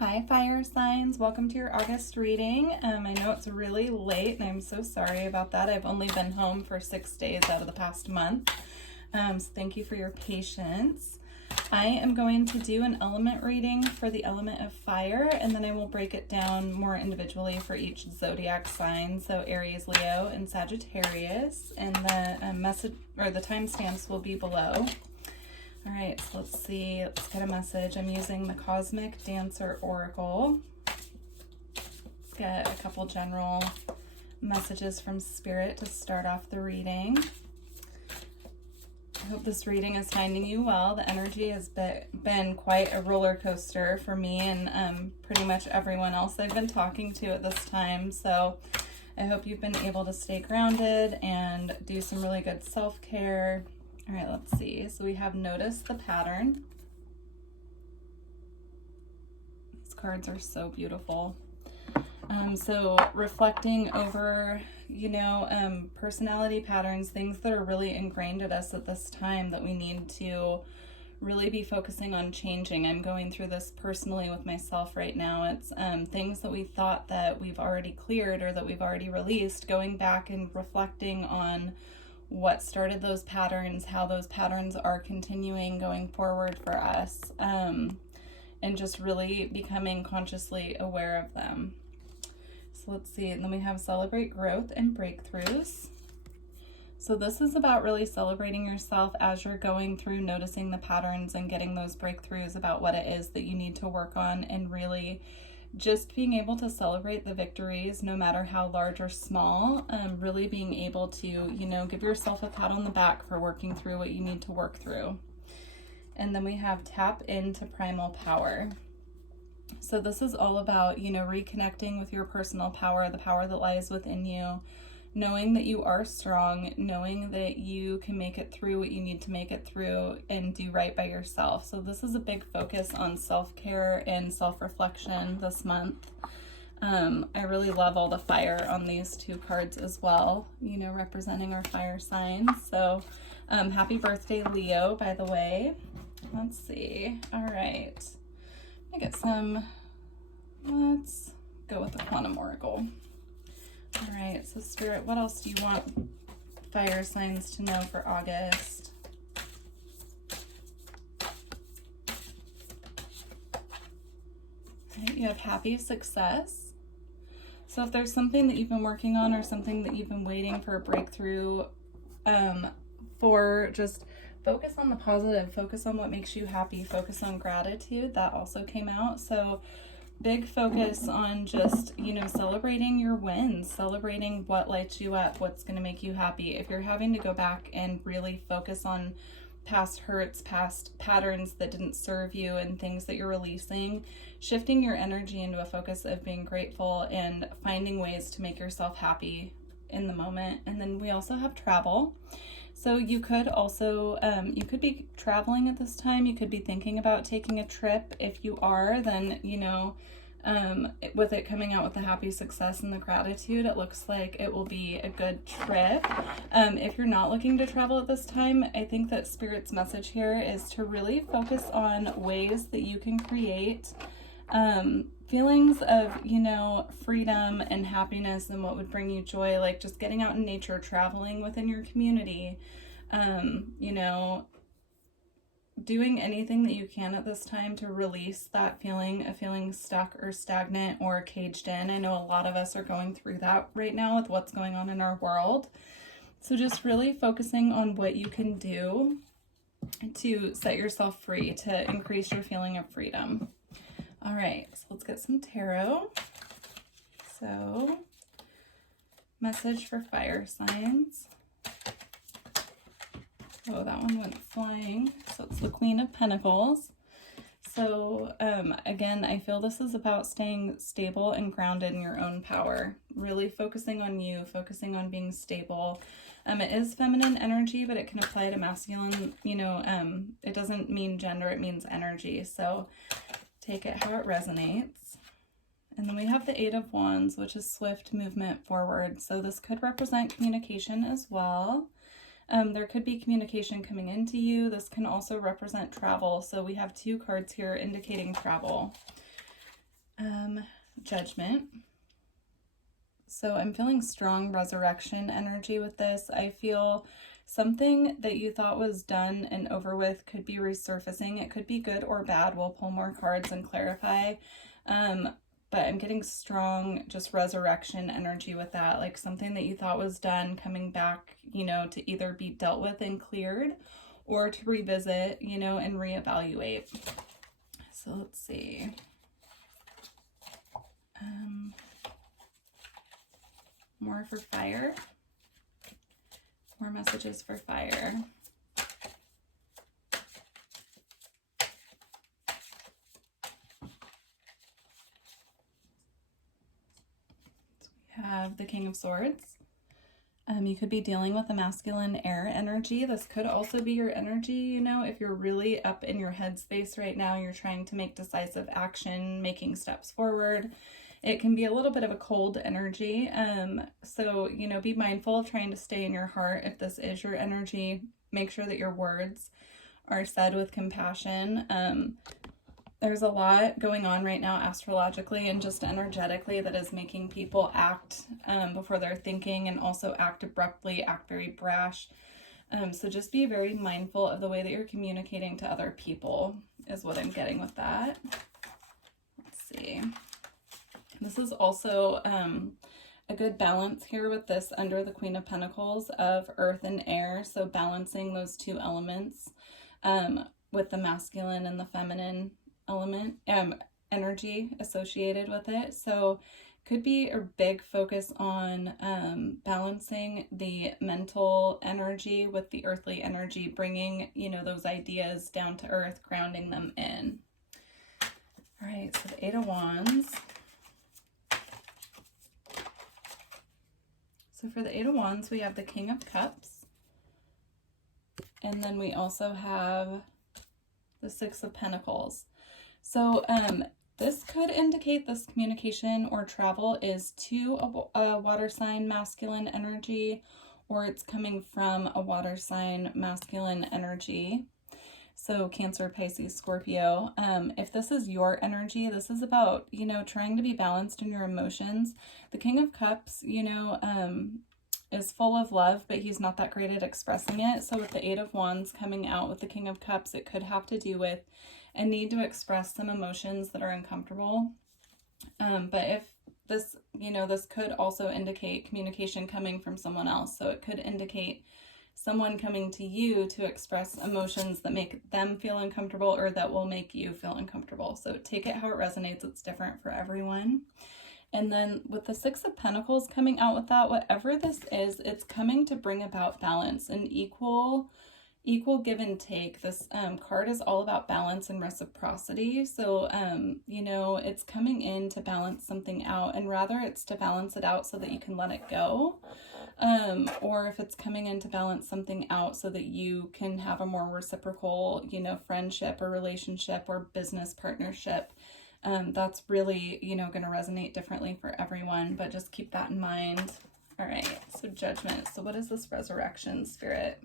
Hi fire signs, welcome to your August reading. I know it's really late and I'm so sorry about that. I've only been home for 6 days out of the past month. So thank you for your patience. I am going to do an element reading for the element of fire, and then I will break it down more individually for each zodiac sign. So Aries, Leo, and Sagittarius, and the message or the timestamps will be below. All right, so let's see, let's get a message. I'm using the Cosmic Dancer Oracle. Let's get a couple general messages from Spirit to start off the reading. I hope this reading is finding you well. The energy has been quite a roller coaster for me and pretty much everyone else I've been talking to at this time. So I hope you've been able to stay grounded and do some really good self-care. All right, let's see. So we have noticed the pattern. These cards are so beautiful. So reflecting over, personality patterns, things that are really ingrained at us at this time that we need to really be focusing on changing. I'm going through this personally with myself right now. It's things that we thought that we've already cleared or that we've already released, going back and reflecting on what started those patterns, how those patterns are continuing going forward for us, and just really becoming consciously aware of them. So let's see, and then we have celebrate growth and breakthroughs. So this is about really celebrating yourself as you're going through, noticing the patterns and getting those breakthroughs about what it is that you need to work on, and really just being able to celebrate the victories, no matter how large or small, really being able to, give yourself a pat on the back for working through what you need to work through. And then we have tap into primal power. So this is all about, reconnecting with your personal power, the power that lies within you, knowing that you are strong, knowing that you can make it through what you need to make it through and do right by yourself. So this is a big focus on self-care and self-reflection this month. I really love all the fire on these two cards as well, representing our fire signs. So happy birthday, Leo, by the way. Let's see. All right. Let's go with the Quantum Oracle. All right, so Spirit, what else do you want fire signs to know for August? All right, you have happy success. So if there's something that you've been working on or something that you've been waiting for a breakthrough for, just focus on the positive, focus on what makes you happy, focus on gratitude. That also came out. So big focus on just, celebrating your wins, celebrating what lights you up, what's going to make you happy. If you're having to go back and really focus on past hurts, past patterns that didn't serve you and things that you're releasing, shifting your energy into a focus of being grateful and finding ways to make yourself happy in the moment. And then we also have travel. So you could also, you could be traveling at this time. You could be thinking about taking a trip. If you are, then, with it coming out with the happy success and the gratitude, it looks like it will be a good trip. If you're not looking to travel at this time, I think that Spirit's message here is to really focus on ways that you can create feelings of, freedom and happiness and what would bring you joy, like just getting out in nature, traveling within your community, doing anything that you can at this time to release that feeling of feeling stuck or stagnant or caged in. I know a lot of us are going through that right now with what's going on in our world. So just really focusing on what you can do to set yourself free, to increase your feeling of freedom. All right, so let's get some tarot. So, message for fire signs. Oh, that one went flying. So it's the Queen of Pentacles. So, again, I feel this is about staying stable and grounded in your own power. Really focusing on you, focusing on being stable. It is feminine energy, but it can apply to masculine. It doesn't mean gender, it means energy. So, take it how it resonates. And then we have the Eight of Wands, which is swift movement forward. So this could represent communication as well. There could be communication coming into you. This can also represent travel. So we have two cards here indicating travel. Judgment. So I'm feeling strong resurrection energy with this. I feel something that you thought was done and over with could be resurfacing. It could be good or bad. We'll pull more cards and clarify. But I'm getting strong just resurrection energy with that. Like something that you thought was done coming back, you know, to either be dealt with and cleared or to revisit, you know, and reevaluate. So let's see. More for fire. More messages for fire. So we have the King of Swords. You could be dealing with a masculine air energy. This could also be your energy, you know, if you're really up in your headspace right now, you're trying to make decisive action, making steps forward. It can be a little bit of a cold energy. So, you know, be mindful of trying to stay in your heart. If this is your energy, make sure that your words are said with compassion. There's a lot going on right now astrologically and just energetically that is making people act before they're thinking, and also act abruptly, act very brash. So just be very mindful of the way that you're communicating to other people is what I'm getting with that. Let's see. This is also a good balance here with this under the Queen of Pentacles of earth and air. So balancing those two elements with the masculine and the feminine element, energy associated with it. So could be a big focus on balancing the mental energy with the earthly energy, bringing, you know, those ideas down to earth, grounding them in. All right, so the Eight of Wands. So for the Eight of Wands, we have the King of Cups. And then we also have the Six of Pentacles. So this could indicate this communication or travel is to a water sign masculine energy, or it's coming from a water sign masculine energy. So Cancer, Pisces, Scorpio. If this is your energy, this is about, you know, trying to be balanced in your emotions. The King of Cups, you know, is full of love, but he's not that great at expressing it. So with the Eight of Wands coming out with the King of Cups, it could have to do with a need to express some emotions that are uncomfortable. But if this, you know, this could also indicate communication coming from someone else. So it could indicate someone coming to you to express emotions that make them feel uncomfortable or that will make you feel uncomfortable. So take it how it resonates. It's different for everyone. And then with the Six of Pentacles coming out with that, whatever this is, it's coming to bring about balance and equal give and take. This card is all about balance and reciprocity. So, you know, it's coming in to balance something out, and rather it's to balance it out so that you can let it go. Or if it's coming in to balance something out so that you can have a more reciprocal, you know, friendship or relationship or business partnership. That's really, you know, going to resonate differently for everyone, but just keep that in mind. All right, so Judgment. So what is this resurrection, Spirit?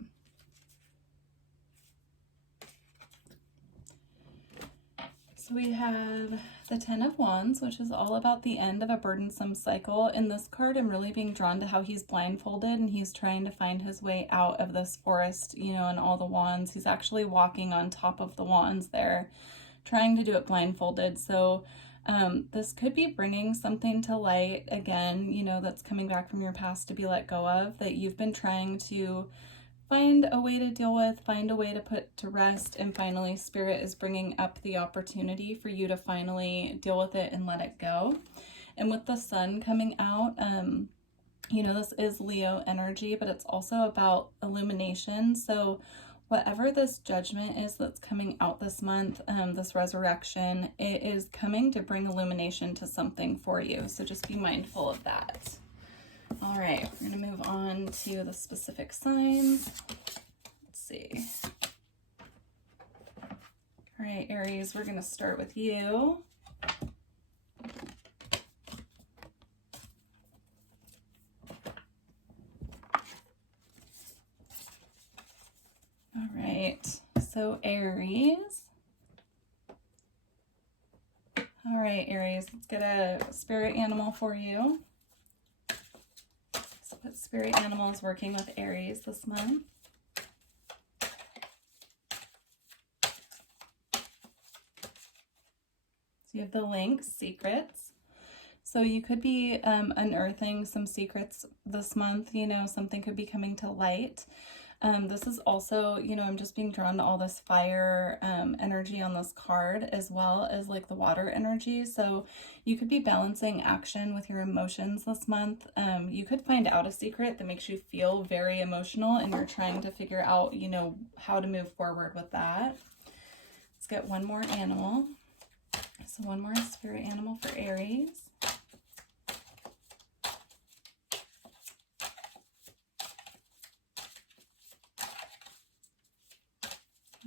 So we have the Ten of Wands, which is all about the end of a burdensome cycle. In this card, I'm really being drawn to how he's blindfolded and he's trying to find his way out of this forest, you know, and all the wands. He's actually walking on top of the wands there, trying to do it blindfolded. So this could be bringing something to light again, you know, that's coming back from your past to be let go of, that you've been trying to find a way to deal with, find a way to put to rest, and finally Spirit is bringing up the opportunity for you to finally deal with it and let it go. And with the Sun coming out, you know, this is Leo energy, but it's also about illumination. So whatever this judgment is that's coming out this month, this resurrection, it is coming to bring illumination to something for you. So just be mindful of that. All right, we're going to move on to the specific signs. Let's see. All right, Aries, we're going to start with you. All right, so Aries. All right, Aries, let's get a spirit animal for you. So what spirit animal is working with Aries this month? So you have the Lynx, secrets. So you could be unearthing some secrets this month, you know, something could be coming to light. This is also, you know, I'm just being drawn to all this fire energy on this card, as well as like the water energy. So you could be balancing action with your emotions this month. You could find out a secret that makes you feel very emotional, and you're trying to figure out, you know, how to move forward with that. Let's get one more animal. So one more spirit animal for Aries.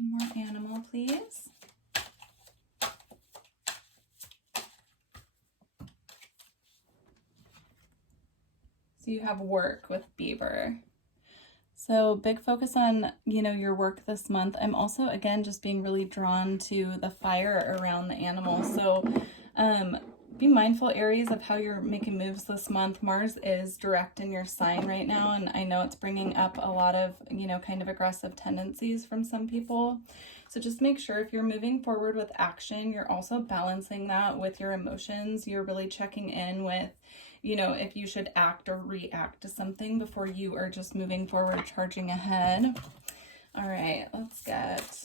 One more animal, please. So you have work with Beaver. So big focus on, you know, your work this month. I'm also, again, just being really drawn to the fire around the animal. So be mindful, Aries, of how you're making moves this month. Mars is direct in your sign right now, and I know it's bringing up a lot of, you know, kind of aggressive tendencies from some people. So just make sure if you're moving forward with action, you're also balancing that with your emotions. You're really checking in with, you know, if you should act or react to something before you are just moving forward, charging ahead. All right, let's get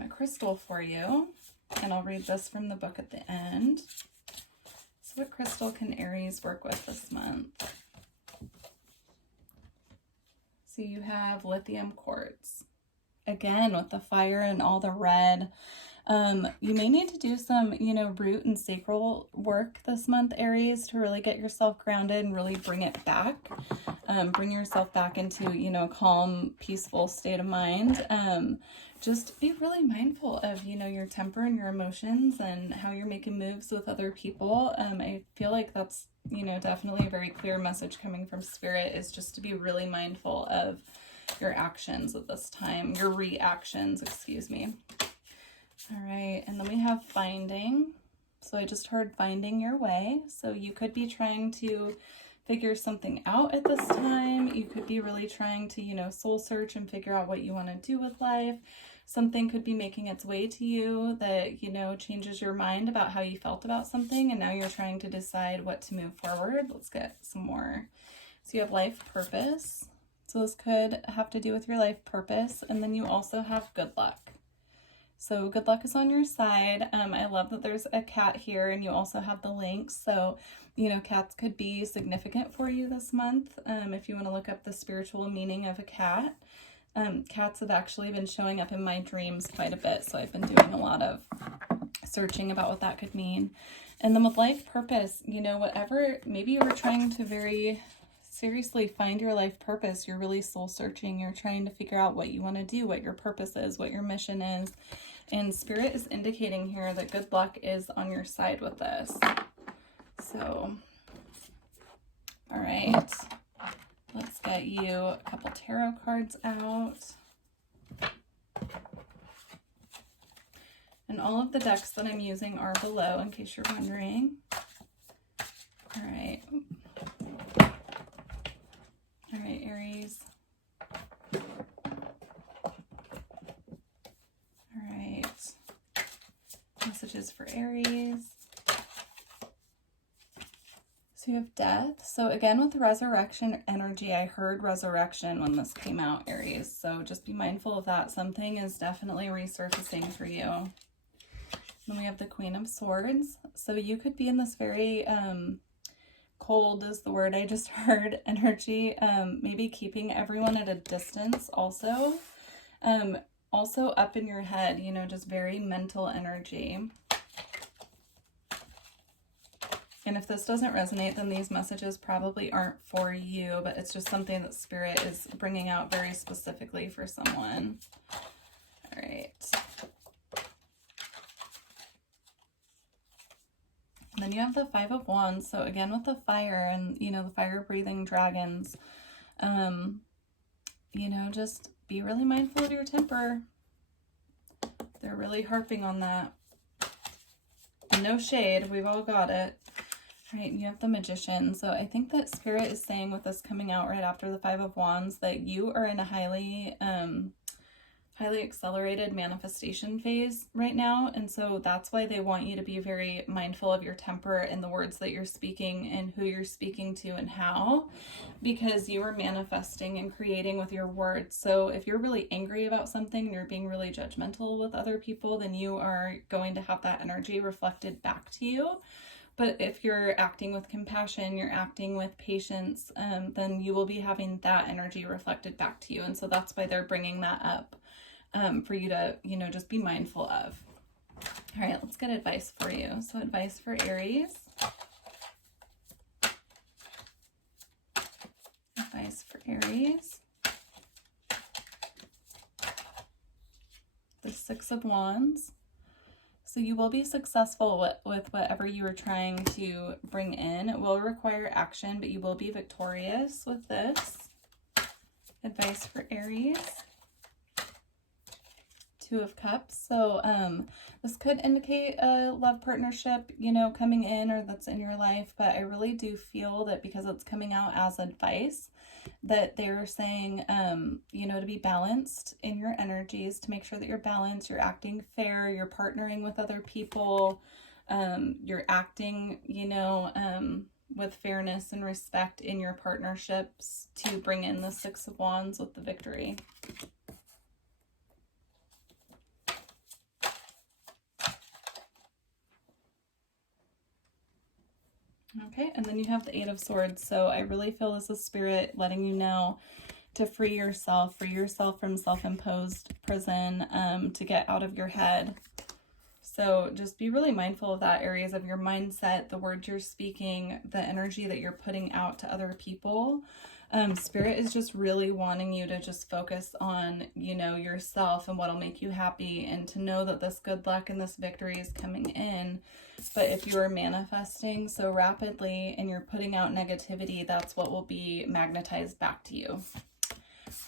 a crystal for you. And I'll read this from the book at the end. So what crystal can Aries work with this month? So you have Lithium Quartz. Again, with the fire and all the red. You may need to do some, you know, root and sacral work this month, Aries, to really get yourself grounded and really bring it back. Bring yourself back into, you know, a calm, peaceful state of mind. Just be really mindful of, you know, your temper and your emotions and how you're making moves with other people. I feel like that's, you know, definitely a very clear message coming from Spirit, is just to be really mindful of your actions at this time, your reactions, excuse me. All right, and then we have finding. So I just heard finding your way. So you could be trying to figure something out at this time. You could be really trying to, you know, soul search and figure out what you want to do with life. Something could be making its way to you that, you know, changes your mind about how you felt about something, and now you're trying to decide what to move forward. Let's get some more. So you have life purpose. So this could have to do with your life purpose. And then you also have good luck. So good luck is on your side. I love that there's a cat here, and you also have the lynx. So, you know, cats could be significant for you this month. If you want to look up the spiritual meaning of a cat. Cats have actually been showing up in my dreams quite a bit. So I've been doing a lot of searching about what that could mean. And then with life purpose, you know, whatever, maybe you were trying to very seriously find your life purpose. You're really soul searching. You're trying to figure out what you want to do, what your purpose is, what your mission is. And Spirit is indicating here that good luck is on your side with this. So, all right, let's get you a couple tarot cards out. And all of the decks that I'm using are below, in case you're wondering. All right. All right, Aries. All right. Messages for Aries. So you have death. So again, with the resurrection energy, I heard resurrection when this came out, Aries. So just be mindful of that. Something is definitely resurfacing for you. Then we have the Queen of Swords. So you could be in this very cold is the word I just heard energy. Maybe keeping everyone at a distance also. Also up in your head, you know, just very mental energy. And if this doesn't resonate, then these messages probably aren't for you, but it's just something that Spirit is bringing out very specifically for someone. All right. And then you have the Five of Wands. So again, with the fire and, you know, the fire-breathing dragons, you know, just be really mindful of your temper. They're really harping on that. no shade. We've all got it. All right, you have the Magician. So I think that Spirit is saying with this coming out right after the Five of Wands that you are in a highly accelerated manifestation phase right now. And so that's why they want you to be very mindful of your temper and the words that you're speaking and who you're speaking to and how, because you are manifesting and creating with your words. So if you're really angry about something and you're being really judgmental with other people, then you are going to have that energy reflected back to you. But if you're acting with compassion, you're acting with patience, then you will be having that energy reflected back to you. And so that's why they're bringing that up. For you to, just be mindful of. All right, let's get advice for you. So advice for Aries. Advice for Aries. The Six of Wands. So you will be successful with whatever you are trying to bring in. It will require action, but you will be victorious with this. Advice for Aries. Two of Cups. So this could indicate a love partnership, coming in or that's in your life, but I really do feel that because it's coming out as advice, that they're saying, to be balanced in your energies, to make sure that you're balanced, you're acting fair, you're partnering with other people, you're acting, with fairness and respect in your partnerships to bring in the Six of Wands with the victory. Okay, and then you have the Eight of Swords. So I really feel this is Spirit letting you know to free yourself from self-imposed prison, to get out of your head. So just be really mindful of that, Aries, of your mindset, the words you're speaking, the energy that you're putting out to other people. Spirit is just really wanting you to just focus on, yourself and what'll make you happy, and to know that this good luck and this victory is coming in. But if you are manifesting so rapidly and you're putting out negativity, that's what will be magnetized back to you.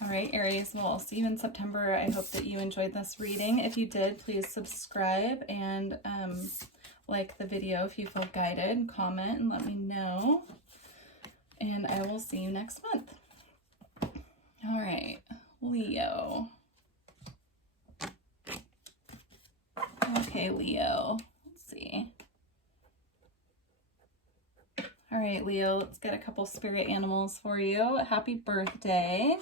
All right, Aries, well, I'll see you in September. I hope that you enjoyed this reading. If you did, please subscribe and like the video if you feel guided. Comment and let me know. And I will see you next month. All right, Leo. Okay, Leo. Let's see. All right, Leo, let's get a couple spirit animals for you. Happy birthday.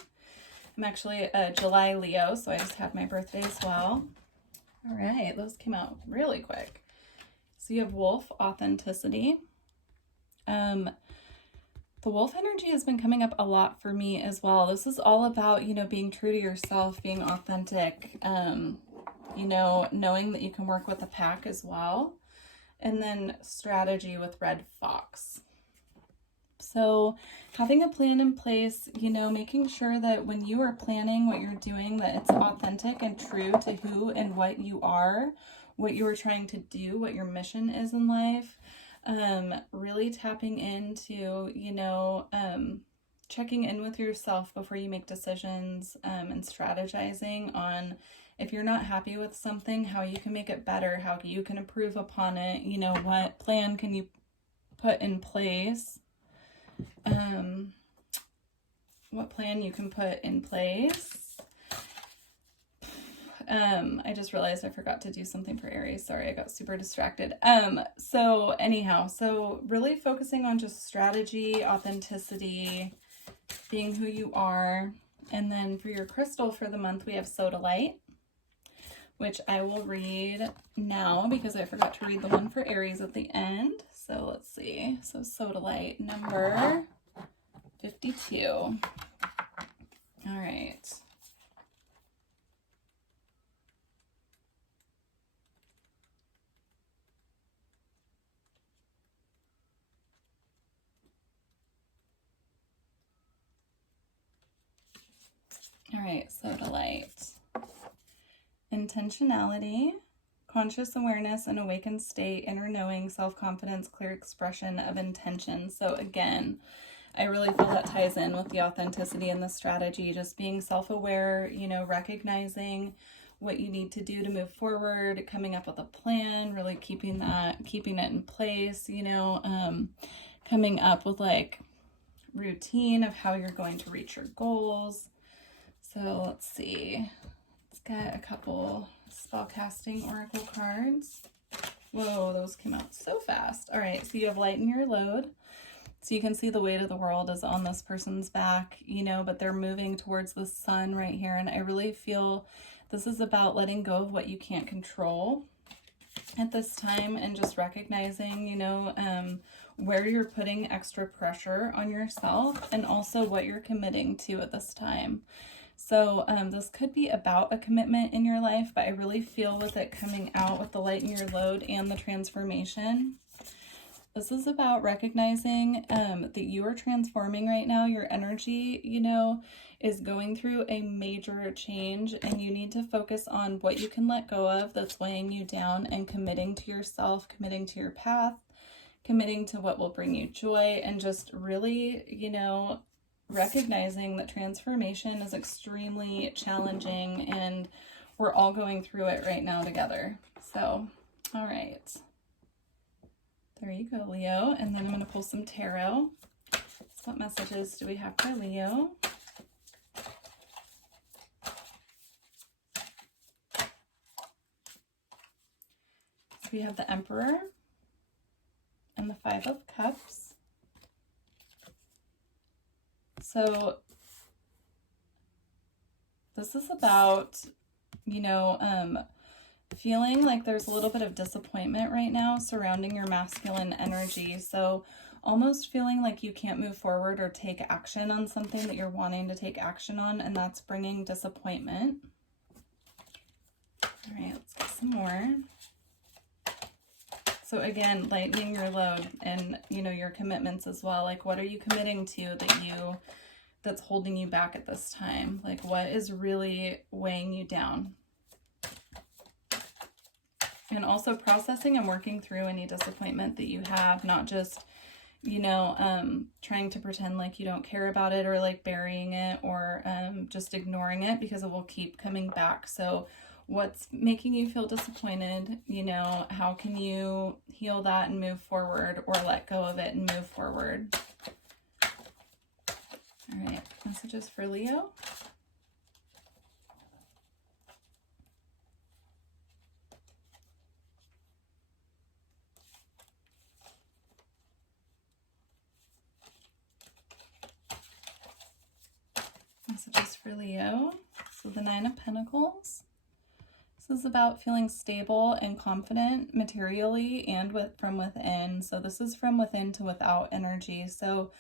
I'm actually a July Leo, so I just had my birthday as well. All right, those came out really quick. So you have Wolf, Authenticity. The wolf energy has been coming up a lot for me as well. This is all about, being true to yourself, being authentic, knowing that you can work with a pack as well. And then strategy with Red Fox. So having a plan in place, making sure that when you are planning what you're doing, that it's authentic and true to who and what you are, what you are trying to do, what your mission is in life. Really tapping into, checking in with yourself before you make decisions, and strategizing on if you're not happy with something, how you can make it better, how you can improve upon it, what plan can you put in place, what plan you can put in place. I just realized I forgot to do something for Aries. Sorry, I got super distracted. So anyhow, so really focusing on just strategy, authenticity, being who you are. And then for your crystal for the month, we have Sodalite, which I will read now because I forgot to read the one for Aries at the end. So let's see. So Sodalite number 52. All right. All right, Sodalite. Intentionality, conscious awareness, and awakened state, inner knowing, self-confidence, clear expression of intention. So again, I really feel that ties in with the authenticity and the strategy, just being self-aware, recognizing what you need to do to move forward, coming up with a plan, really keeping it in place, you know, coming up with like routine of how you're going to reach your goals. So let's see. Let's get a couple spellcasting oracle cards. Whoa, those came out so fast. All right, so you have lighten your load. So you can see the weight of the world is on this person's back, you know, but they're moving towards the sun right here. And I really feel this is about letting go of what you can't control at this time and just recognizing, you know, where you're putting extra pressure on yourself and also what you're committing to at this time. So this could be about a commitment in your life, but I really feel with it coming out with the lighten your load and the transformation. This is about recognizing that you are transforming right now. Your energy, you know, is going through a major change, and you need to focus on what you can let go of that's weighing you down and committing to yourself, committing to your path, committing to what will bring you joy, and just really, you know, recognizing that transformation is extremely challenging and we're all going through it right now together. So, all right. There you go, Leo. And then I'm going to pull some tarot. So what messages do we have for Leo? So we have the Emperor and the Five of Cups. So this is about, you know, feeling like there's a little bit of disappointment right now surrounding your masculine energy. So almost feeling like you can't move forward or take action on something that you're wanting to take action on, and that's bringing disappointment. All right, let's get some more. So again, lightening your load and, you know, your commitments as well. Like, what are you committing to that's holding you back at this time? Like, what is really weighing you down? And also processing and working through any disappointment that you have, not just, you know, trying to pretend like you don't care about it or like burying it or just ignoring it, because it will keep coming back. So what's making you feel disappointed? You know, how can you heal that and move forward, or let go of it and move forward? All right, messages for Leo. Messages for Leo. So the Nine of Pentacles. This is about feeling stable and confident materially and from within. So this is from within to without energy. So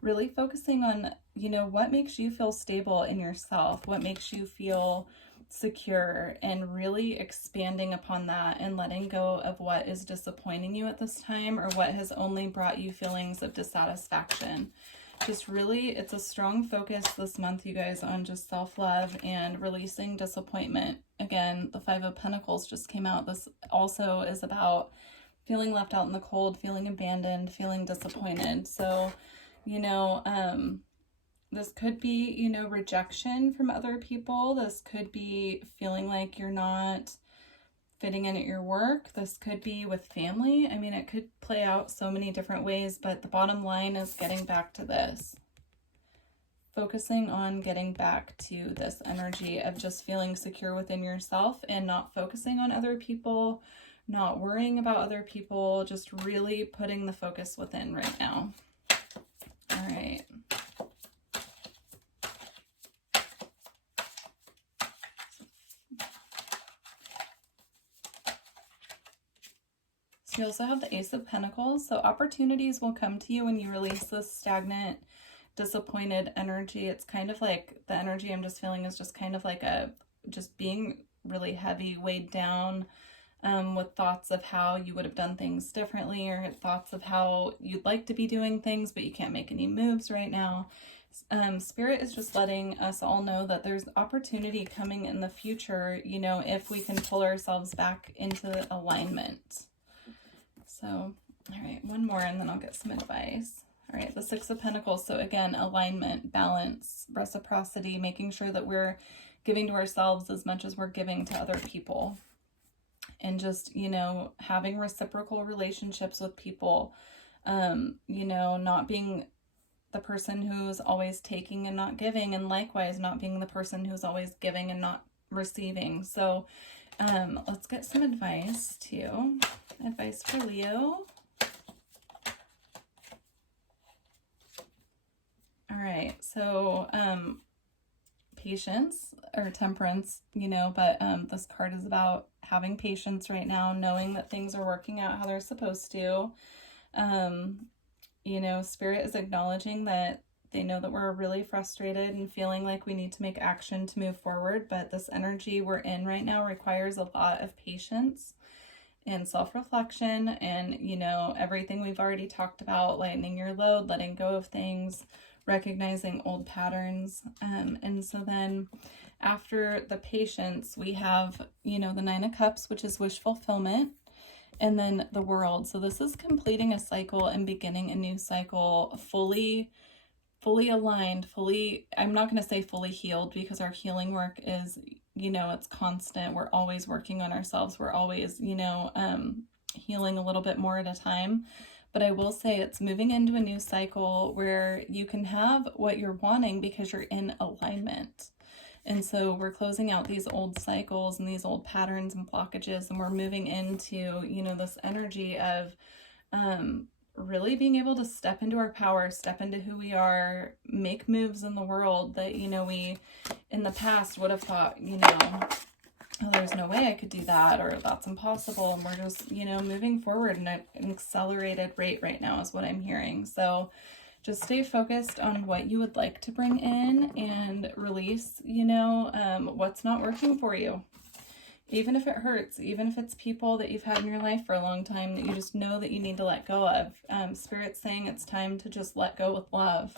really focusing on, you know, what makes you feel stable in yourself, what makes you feel secure, and really expanding upon that and letting go of what is disappointing you at this time or what has only brought you feelings of dissatisfaction. Just really, it's a strong focus this month, you guys, on just self-love and releasing disappointment. Again, the Five of Pentacles just came out. This also is about feeling left out in the cold, feeling abandoned, feeling disappointed. So, you know, this could be, you know, rejection from other people. This could be feeling like you're not fitting in at your work. This could be with family. I mean, it could play out so many different ways, but the bottom line is getting back to this. Focusing on getting back to this energy of just feeling secure within yourself and not focusing on other people, not worrying about other people, just really putting the focus within right now. All right. So you also have the Ace of Pentacles. So opportunities will come to you when you release this stagnant, disappointed energy. It's kind of like the energy I'm just feeling is just kind of like just being really heavy, weighed down with thoughts of how you would have done things differently, or thoughts of how you'd like to be doing things, but you can't make any moves right now. Spirit is just letting us all know that there's opportunity coming in the future, you know, if we can pull ourselves back into alignment. So, all right, one more and then I'll get some advice. All right, the Six of Pentacles. So again, alignment, balance, reciprocity, making sure that we're giving to ourselves as much as we're giving to other people. And just, you know, having reciprocal relationships with people, you know, not being the person who's always taking and not giving, and likewise not being the person who's always giving and not receiving. So let's get some advice too. Advice for Leo. All right, so patience or temperance, you know, but this card is about having patience right now, knowing that things are working out how they're supposed to. You know, Spirit is acknowledging that they know that we're really frustrated and feeling like we need to make action to move forward, but this energy we're in right now requires a lot of patience and self-reflection and, you know, everything we've already talked about, lightening your load, letting go of things, recognizing old patterns. And so then after the patience, we have, you know, the Nine of Cups, which is wish fulfillment. And then the World. So this is completing a cycle and beginning a new cycle, fully aligned, I'm not going to say fully healed, because our healing work is, you know, it's constant. We're always working on ourselves. We're always, you know, healing a little bit more at a time. But I will say it's moving into a new cycle where you can have what you're wanting because you're in alignment. And so we're closing out these old cycles and these old patterns and blockages, and we're moving into, you know, this energy of really being able to step into our power, step into who we are, make moves in the world that, you know, we in the past would have thought, you know, oh, there's no way I could do that, or that's impossible. And we're just, you know, moving forward at an accelerated rate right now is what I'm hearing. So just stay focused on what you would like to bring in and release, you know, what's not working for you. Even if it hurts, even if it's people that you've had in your life for a long time that you just know that you need to let go of. Spirit's saying it's time to just let go with love.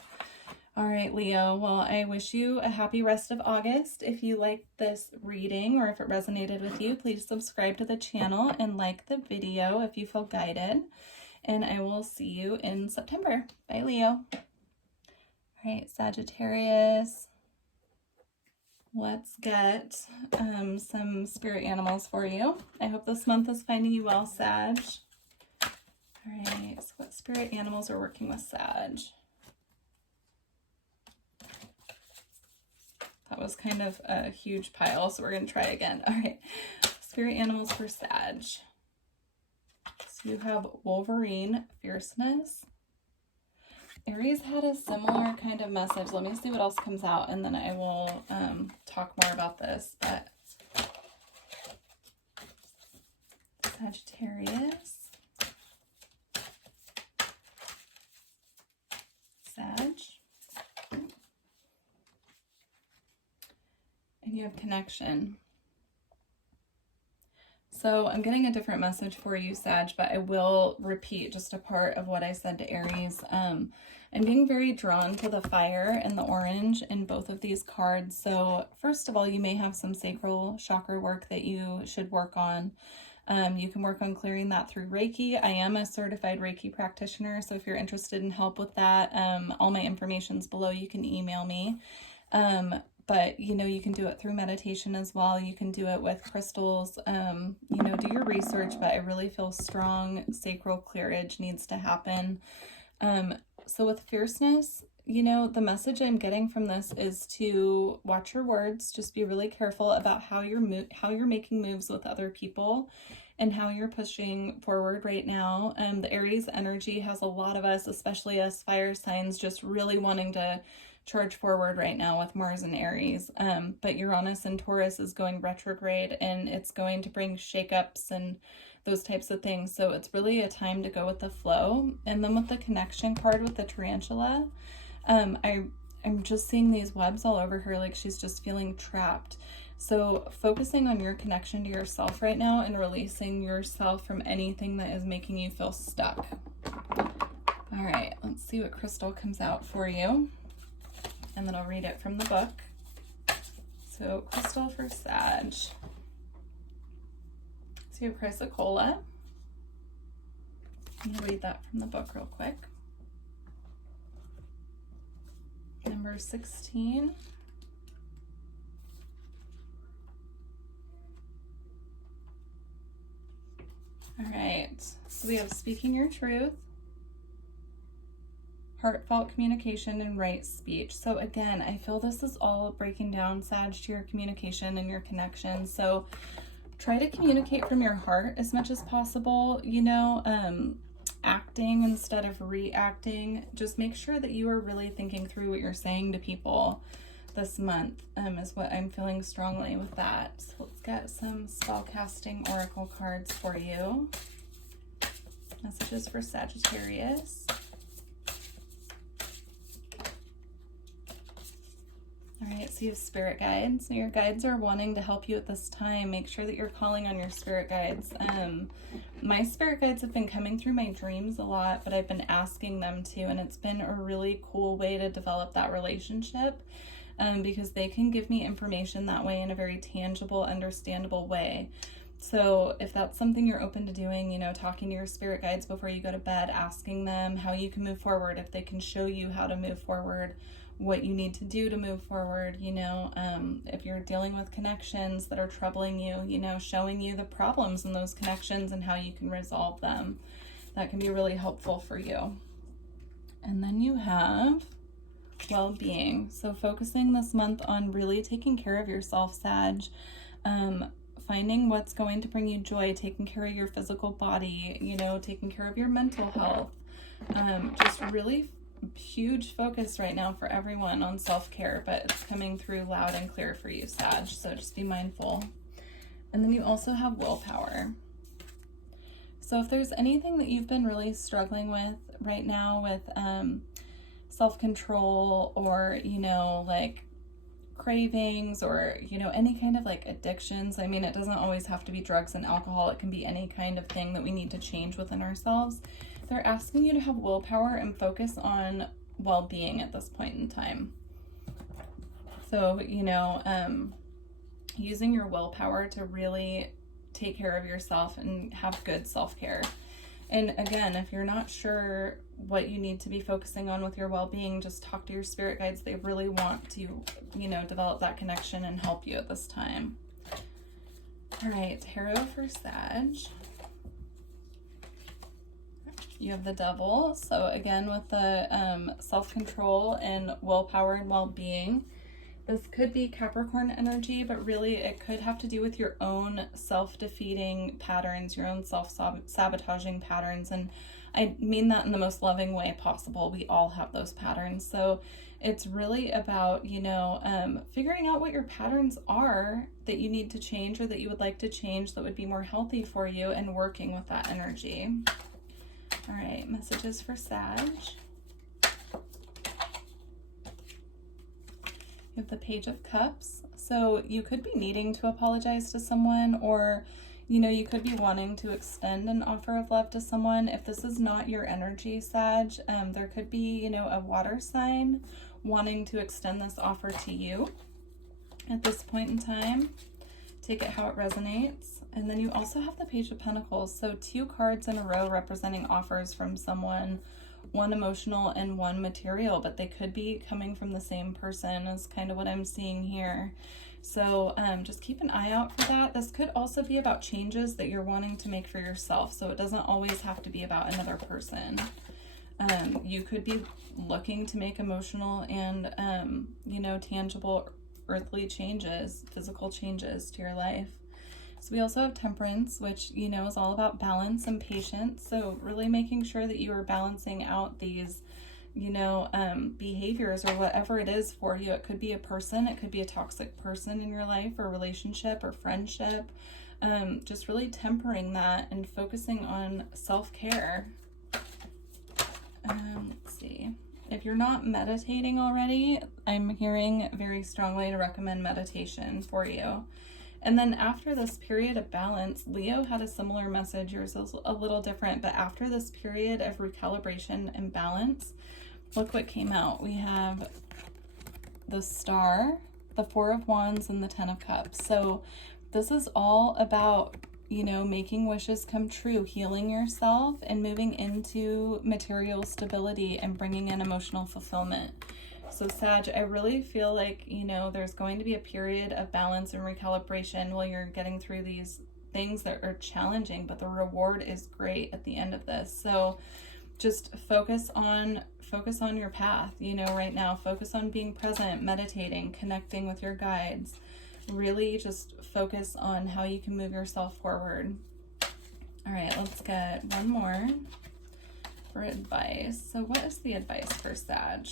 All right, Leo. Well, I wish you a happy rest of August. If you liked this reading or if it resonated with you, please subscribe to the channel and like the video if you feel guided. And I will see you in September. Bye, Leo. All right, Sagittarius. Let's get some spirit animals for you. I hope this month is finding you well, Sag. All right, so what spirit animals are working with Sag? That was kind of a huge pile, so we're going to try again. All right, spirit animals for Sag. So you have Wolverine, fierceness. Aries had a similar kind of message. Let me see what else comes out, and then I will talk more about this. But Sagittarius, Sag, and you have connection. So I'm getting a different message for you, Sag, but I will repeat just a part of what I said to Aries. I'm being very drawn to the fire and the orange in both of these cards. So first of all, you may have some sacral chakra work that you should work on. You can work on clearing that through Reiki. I am a certified Reiki practitioner, so if you're interested in help with that, all my information's below. You can email me. But, you know, you can do it through meditation as well. You can do it with crystals, you know, do your research, but I really feel strong sacral clearage needs to happen. So with fierceness, you know, the message I'm getting from this is to watch your words. Just be really careful about how you're making moves with other people and how you're pushing forward right now. The Aries energy has a lot of us, especially us fire signs, just really wanting to charge forward right now with Mars and Aries. But Uranus and Taurus is going retrograde, and it's going to bring shakeups and those types of things. So it's really a time to go with the flow. And then with the connection card with the tarantula, I'm just seeing these webs all over her, like she's just feeling trapped. So focusing on your connection to yourself right now and releasing yourself from anything that is making you feel stuck. All right, let's see what crystal comes out for you. And then I'll read it from the book. So crystal for Sag. So you have chrysocolla. I'm going to read that from the book real quick. Number 16. All right, so we have speaking your truth, heartfelt communication, and right speech. So again, I feel this is all breaking down, Sag, to your communication and your connection. So try to communicate from your heart as much as possible, you know, acting instead of reacting. Just make sure that you are really thinking through what you're saying to people this month, is what I'm feeling strongly with that. So let's get some spellcasting oracle cards for you. Messages for Sagittarius. All right, so you have spirit guides. So your guides are wanting to help you at this time. Make sure that you're calling on your spirit guides. My spirit guides have been coming through my dreams a lot, but I've been asking them to, and it's been a really cool way to develop that relationship, because they can give me information that way in a very tangible, understandable way. So if that's something you're open to doing, you know, talking to your spirit guides before you go to bed, asking them how you can move forward, if they can show you how to move forward, what you need to do to move forward, you know, if you're dealing with connections that are troubling you, you know, showing you the problems in those connections and how you can resolve them. That can be really helpful for you. And then you have well-being. So focusing this month on really taking care of yourself, Sag, finding what's going to bring you joy, taking care of your physical body, you know, taking care of your mental health. Just really huge focus right now for everyone on self-care, but it's coming through loud and clear for you, Sag, so just be mindful. And then you also have willpower. So if there's anything that you've been really struggling with right now with self-control, or, you know, like cravings, or, you know, any kind of like addictions. I mean, it doesn't always have to be drugs and alcohol. It can be any kind of thing that we need to change within ourselves. They're asking you to have willpower and focus on well-being at this point in time. So, you know, using your willpower to really take care of yourself and have good self-care. And again, if you're not sure what you need to be focusing on with your well-being, just talk to your spirit guides. They really want to, you know, develop that connection and help you at this time. All right, tarot for Sag. You have the Devil. So again, with the self-control and willpower and well-being, this could be Capricorn energy, but really it could have to do with your own self-defeating patterns, your own self-sabotaging patterns. And I mean that in the most loving way possible. We all have those patterns. So it's really about, you know, figuring out what your patterns are that you need to change, or that you would like to change, that would be more healthy for you, and working with that energy. All right, messages for Sag. You have the Page of Cups. So you could be needing to apologize to someone, or, you know, you could be wanting to extend an offer of love to someone. If this is not your energy, Sag, there could be, you know, a water sign wanting to extend this offer to you at this point in time. Take it how it resonates. And then you also have the Page of Pentacles. So 2 cards in a row representing offers from someone, one emotional and one material, but they could be coming from the same person, is kind of what I'm seeing here. So just keep an eye out for that. This could also be about changes that you're wanting to make for yourself. So it doesn't always have to be about another person. You could be looking to make emotional and, you know, tangible earthly changes, physical changes to your life. So we also have Temperance, which, you know, is all about balance and patience. So really making sure that you are balancing out these, you know, behaviors, or whatever it is for you. It could be a person, it could be a toxic person in your life, or relationship, or friendship. Just really tempering that and focusing on self-care. Let's see. If you're not meditating already, I'm hearing very strongly to recommend meditation for you. And then after this period of balance, Leo had a similar message. Yours is a little different, but after this period of recalibration and balance, look what came out. We have the Star, the 4 of Wands, and the 10 of Cups. So this is all about, you know, making wishes come true, healing yourself, and moving into material stability and bringing in emotional fulfillment. So Sag, I really feel like, you know, there's going to be a period of balance and recalibration while you're getting through these things that are challenging, but the reward is great at the end of this. So just focus on your path, you know, right now. Focus on being present, meditating, connecting with your guides. Really just focus on how you can move yourself forward. All right, let's get one more for advice. So what is the advice for Sag?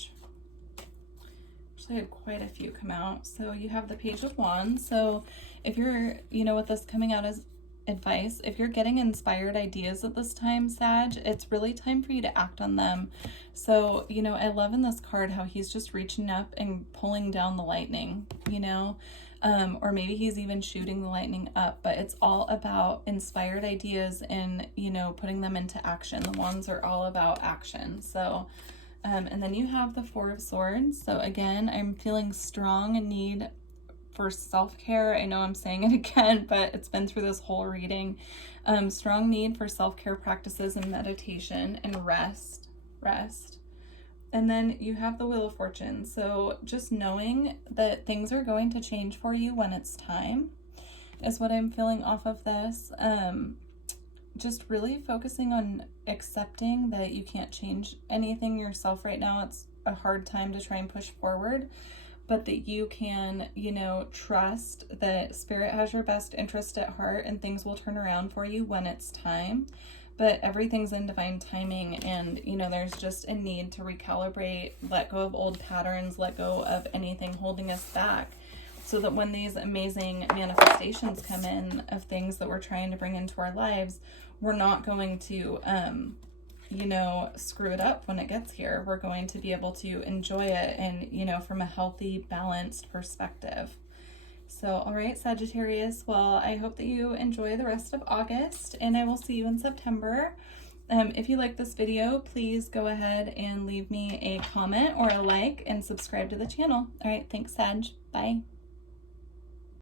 Actually, I had quite a few come out. So you have the Page of Wands. So if you're, you know, with this coming out as advice, if you're getting inspired ideas at this time, Sag, it's really time for you to act on them. So, you know, I love in this card how he's just reaching up and pulling down the lightning, you know, or maybe he's even shooting the lightning up, but it's all about inspired ideas and, you know, putting them into action. The Wands are all about action. So, and then you have the Four of Swords. So again, I'm feeling strong need for self-care. I know I'm saying it again, but it's been through this whole reading. Strong need for self-care practices and meditation and rest. And then you have the Wheel of Fortune. So just knowing that things are going to change for you when it's time is what I'm feeling off of this. Just really focusing on accepting that you can't change anything yourself right now. It's a hard time to try and push forward, but that you can, you know, trust that Spirit has your best interest at heart and things will turn around for you when it's time. But everything's in divine timing, and, you know, there's just a need to recalibrate, let go of old patterns, let go of anything holding us back, so that when these amazing manifestations come in of things that we're trying to bring into our lives, we're not going to, you know, screw it up when it gets here. We're going to be able to enjoy it and, you know, from a healthy, balanced perspective. So, all right, Sagittarius, well, I hope that you enjoy the rest of August, and I will see you in September. If you like this video, please go ahead and leave me a comment or a like and subscribe to the channel. All right, thanks, Sag. Bye.